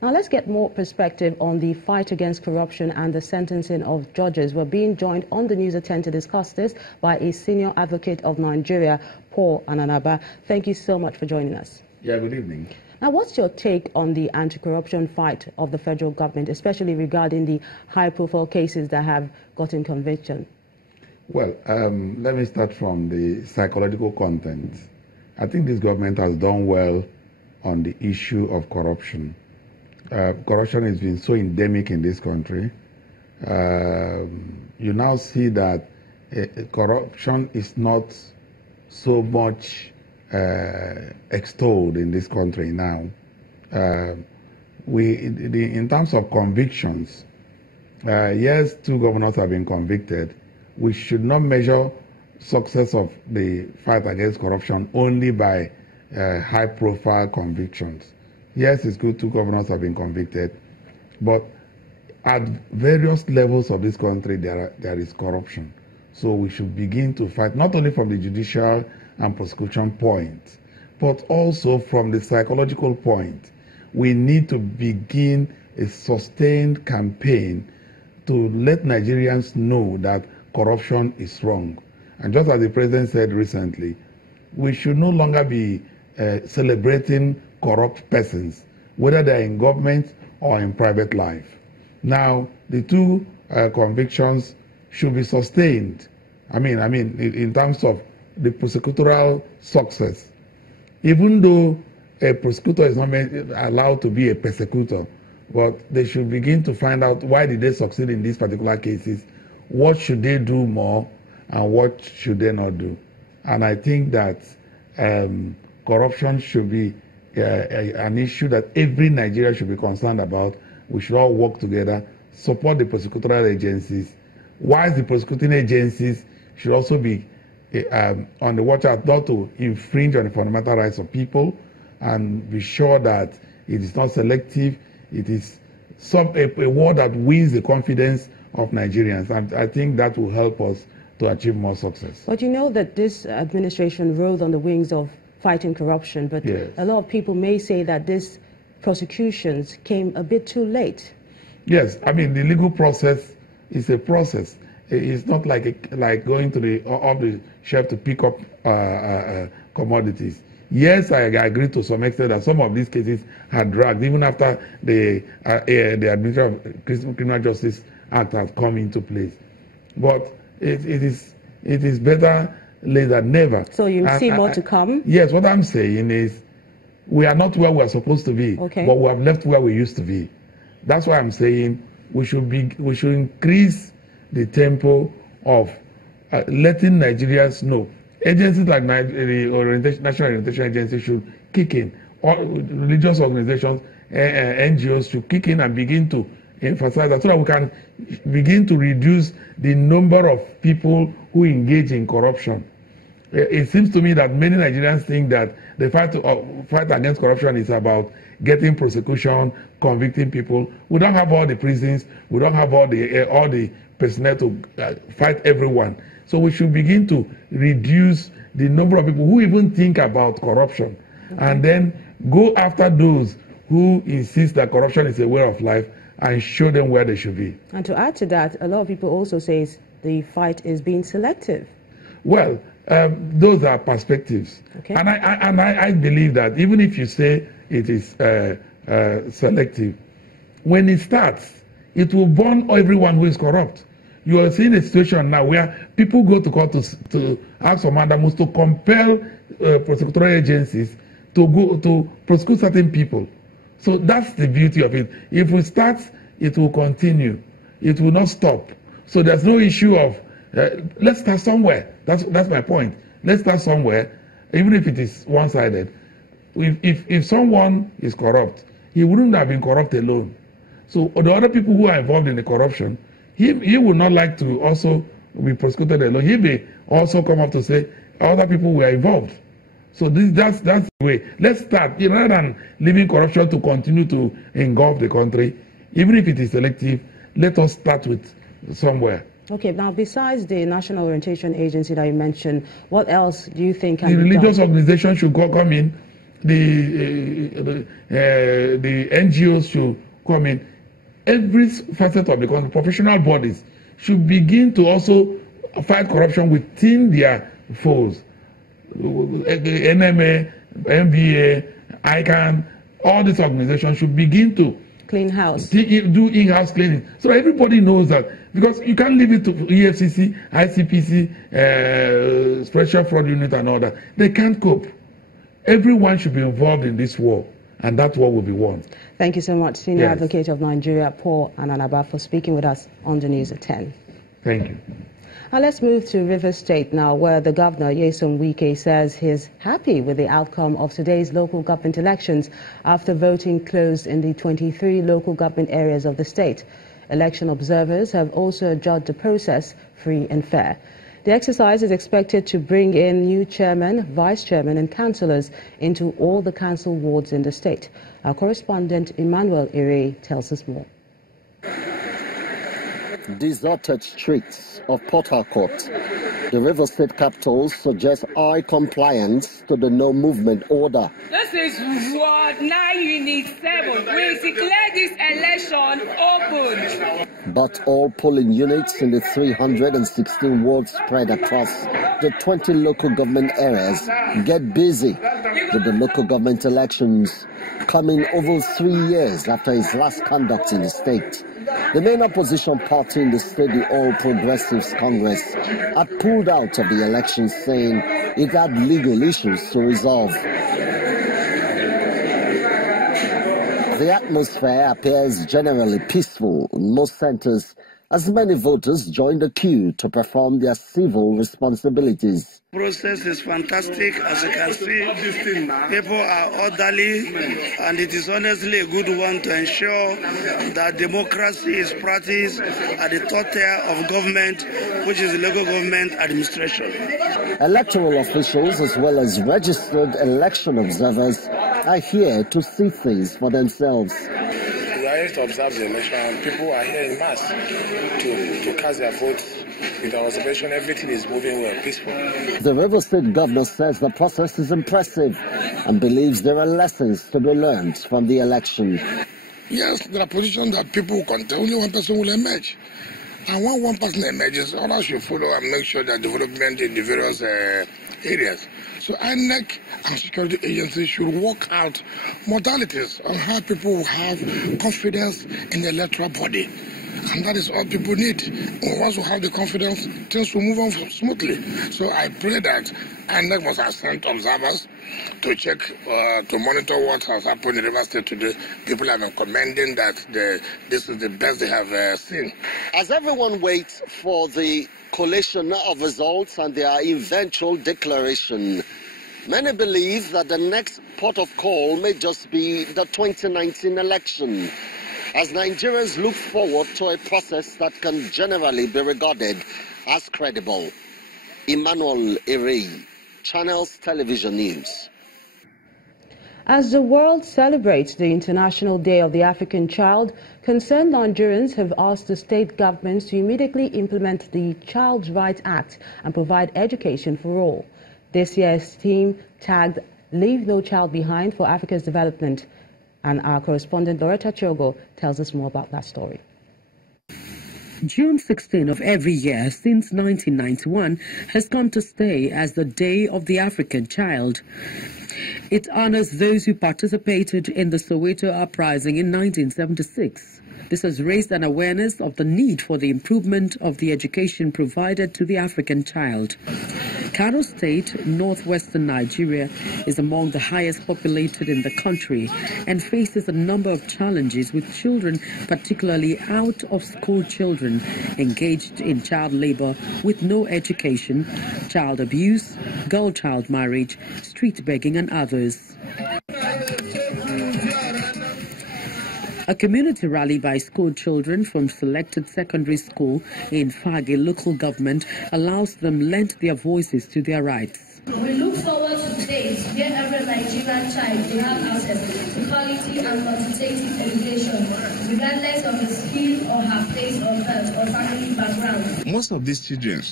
Now let's get more perspective on the fight against corruption and the sentencing of judges. We're being joined on the News at 10 to discuss this by a senior advocate of Nigeria, Paul Ananaba. Thank you so much for joining us. Yeah, good evening. Now, what's your take on the anti-corruption fight of the federal government, especially regarding the high-profile cases that have gotten conviction? Well, let me start from the psychological content. I think this government has done well on the issue of corruption. Corruption has been so endemic in this country. You now see that corruption is not so much extolled in this country now. In terms of convictions, yes, 2 governors have been convicted. We should not measure success of the fight against corruption only by high-profile convictions. Yes, it's good 2 governors have been convicted, but at various levels of this country there is corruption. So we should begin to fight not only from the judicial and prosecution point, but also from the psychological point. We need to begin a sustained campaign to let Nigerians know that corruption is wrong. And just as the president said recently, we should no longer be celebrating corrupt persons, whether they're in government or in private life. Now, the 2 convictions should be sustained. I mean, in terms of the prosecutorial success. Even though a prosecutor is not allowed to be a persecutor, but they should begin to find out why did they succeed in these particular cases, what should they do more, and what should they not do. And I think that corruption should be an issue that every Nigerian should be concerned about. We should all work together, support the prosecutorial agencies, whilst the prosecuting agencies should also be on the watch out not to infringe on the fundamental rights of people, and be sure that it is not selective. It is a word that wins the confidence of Nigerians. And I think that will help us to achieve more success. But you know that this administration rode on the wings of fighting corruption, but yes, a lot of people may say that these prosecutions came a bit too late. Yes, I mean, the legal process is a process. It's not like going to the shelf to pick up commodities. Yes, I agree to some extent that some of these cases had dragged even after the Administrative Criminal Justice Act has come into place. But it is better late than never. So you see more to come? Yes, what I'm saying is we are not where we are supposed to be, okay, but we have left where we used to be. That's why I'm saying we should increase the tempo of letting Nigerians know. Agencies like the National Orientation Agency should kick in. All religious organizations, NGOs should kick in and begin to emphasize that so that we can begin to reduce the number of people who engage in corruption. It seems to me that many Nigerians think that the fight against corruption is about getting prosecution, convicting people. We don't have all the prisons. We don't have all the personnel to fight everyone. So we should begin to reduce the number of people who even think about corruption, and then go after those who insist that corruption is a way of life and show them where they should be. And to add to that, a lot of people also say the fight is being selective. Well, those are perspectives. Okay. And I believe that even if you say it is selective, when it starts, it will burn everyone who is corrupt. You are seeing a situation now where people go to court to ask for mandamus to compel prosecutorial agencies to prosecute certain people. So that's the beauty of it. If it starts, it will continue. It will not stop. So there's no issue of let's start somewhere. That's my point. Let's start somewhere, even if it is one-sided. If someone is corrupt, he wouldn't have been corrupt alone. So the other people who are involved in the corruption, he would not like to also be prosecuted alone. He may also come up to say other people were involved. So that's the way. Let's start, rather than leaving corruption to continue to engulf the country, even if it is selective, let us start with somewhere. Okay, now besides the National Orientation Agency that you mentioned, what else do you think can be done? The religious organization should come in. the NGOs should come in. Every facet of the country, professional bodies should begin to also fight corruption within their foes. NMA, MBA, ICANN, all these organizations should begin to clean house, do in-house cleaning, so everybody knows that, because you can't leave it to EFCC, ICPC, Special Fraud Unit and all that. They can't cope. Everyone should be involved in this war, and that war will be won. Thank you so much, Senior Advocate of Nigeria, Paul Ananaba, for speaking with us on the news at 10. Thank you. Now let's move to Rivers State now, where the governor, Nyesom Wike, says he's happy with the outcome of today's local government elections after voting closed in the 23 local government areas of the state. Election observers have also judged the process free and fair. The exercise is expected to bring in new chairman, vice chairman and councillors into all the council wards in the state. Our correspondent Emmanuel Ire tells us more. Deserted streets of Port Harcourt, the River State capital, suggest high compliance to the no movement order. This is Ward 9 Unit 7. We declare this election open. But all polling units in the 316 wards spread across the 20 local government areas get busy with the local government elections coming over 3 years after its last conduct in the state. The main opposition party in the state, the All Progressives Congress, had pulled out of the elections, saying it had legal issues to resolve. The atmosphere appears generally peaceful in most centers, as many voters join the queue to perform their civil responsibilities. The process is fantastic. As you can see, people are orderly, and it is honestly a good one to ensure that democracy is practiced at the top tier of government, which is the local government administration. Electoral officials as well as registered election observers are here to see things for themselves. We are here to observe the election, and people are here in mass to cast their votes. With our observation, everything is moving well, peaceful. The River State governor says the process is impressive and believes there are lessons to be learned from the election. Yes, there are positions that people will contest. Only one person will emerge. And when one person emerges, others should follow and make sure that development in the various areas. So INEC and security agencies should work out modalities on how people will have confidence in the electoral body. And that is all people need. And once we have the confidence, things will move on smoothly. So I pray that INEC must have sent observers to check, to monitor what has happened in River State today. People have been commending that this is the best they have seen. As everyone waits for the collation of results and their eventual declaration, many believe that the next port of call may just be the 2019 election, as Nigerians look forward to a process that can generally be regarded as credible. Emmanuel Ire, Channels Television News. As the world celebrates the International Day of the African Child, concerned Nigerians have asked the state governments to immediately implement the Child Rights Act and provide education for all. This year's theme tagged Leave No Child Behind for Africa's Development. And our correspondent Loretta Chogo tells us more about that story. June 16 of every year since 1991 has come to stay as the Day of the African Child. It honors those who participated in the Soweto uprising in 1976. This has raised an awareness of the need for the improvement of the education provided to the African child. Kano State, northwestern Nigeria, is among the highest populated in the country and faces a number of challenges with children, particularly out-of-school children, engaged in child labor with no education, child abuse, girl-child marriage, street begging and others. A community rally by school children from selected secondary school in Fage local government allows them lend their voices to their rights. We look forward to days where every Nigerian child will have access to quality and quantitative education, regardless of his skill or her place of birth or family background. Most of these children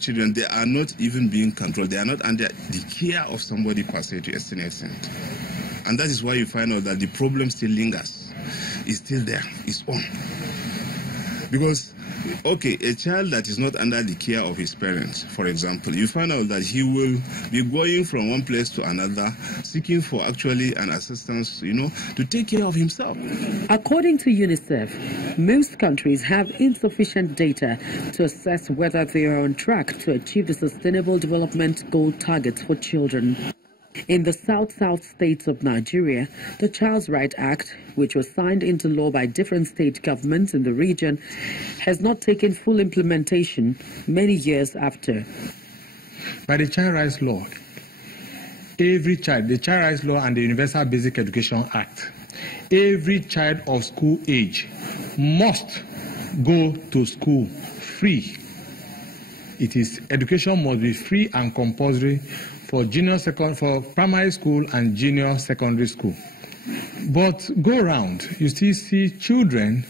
children, they are not even being controlled. They are not under the care of somebody per se to a certain extent. And that is why you find out that the problem still lingers. It's still there. It's on. Because, okay, a child that is not under the care of his parents, for example, you find out that he will be going from one place to another, seeking for actually an assistance, to take care of himself. According to UNICEF, most countries have insufficient data to assess whether they are on track to achieve the Sustainable Development Goal targets for children. In the south-south states of Nigeria, the Child's Right Act, which was signed into law by different state governments in the region, has not taken full implementation many years after. By the Child Rights Law, every child, the Child Rights Law and the Universal Basic Education Act, every child of school age must go to school free. It is education must be free and compulsory for for primary school and junior secondary school. But go around, you still see children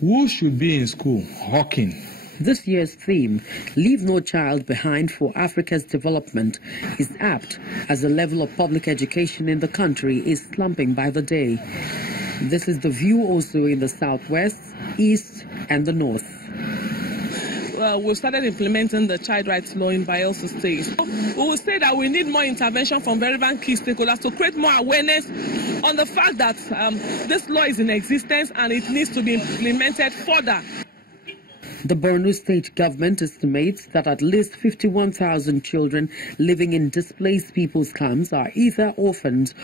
who should be in school hawking. This year's theme, Leave No Child Behind for Africa's Development, is apt as the level of public education in the country is slumping by the day. This is the view also in the southwest, east and the north. We've started implementing the child rights law in Bayelsa State. We will say that we need more intervention from relevant key stakeholders to create more awareness on the fact that this law is in existence and it needs to be implemented further. The Borno state government estimates that at least 51,000 children living in displaced people's camps are either orphaned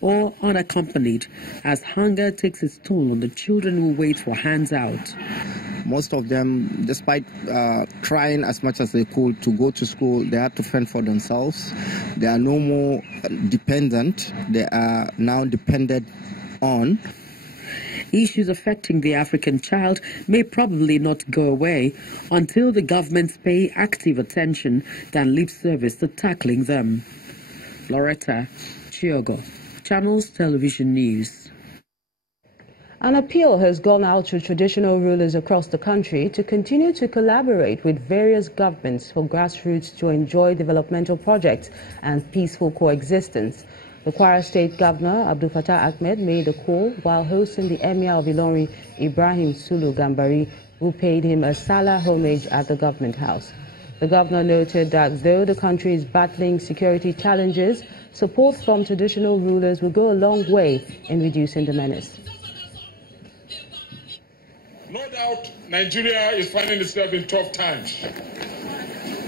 or unaccompanied, as hunger takes its toll on the children who wait for hands out. Most of them, despite trying as much as they could to go to school, they had to fend for themselves. They are no more dependent. They are now dependent on. Issues affecting the African child may probably not go away until the governments pay active attention than lip service to tackling them. Loretta Chiogo, Channels Television News. An appeal has gone out to traditional rulers across the country to continue to collaborate with various governments for grassroots to enjoy developmental projects and peaceful coexistence. The Kwara State Governor, Abdul Fattah Ahmed, made the call while hosting the Emir of Ilorin, Ibrahim Sulu Gambari, who paid him a Salah homage at the Government House. The governor noted that though the country is battling security challenges, support from traditional rulers will go a long way in reducing the menace. No doubt Nigeria is finding itself in tough times.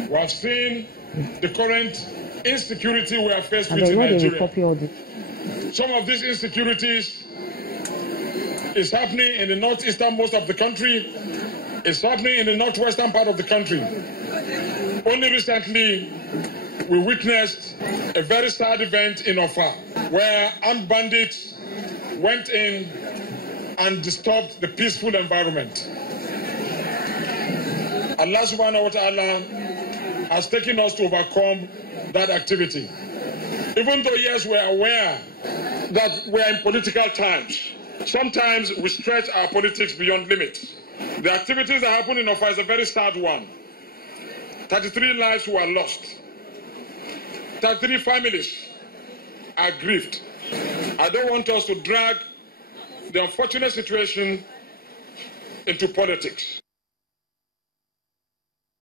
We have seen the current insecurity we are faced with in Nigeria. Some of these insecurities is happening in the northeastern most of the country. It's happening in the northwestern part of the country. Only recently, we witnessed a very sad event in Offa, where armed bandits went in and disturbed the peaceful environment. Allah subhanahu wa ta'ala has taken us to overcome that activity. Even though, yes, we are aware that we are in political times, sometimes we stretch our politics beyond limits. The activities that happen in Offa is a very sad one. 33 lives were lost. 33 families are grieved. I don't want us to drag the unfortunate situation into politics.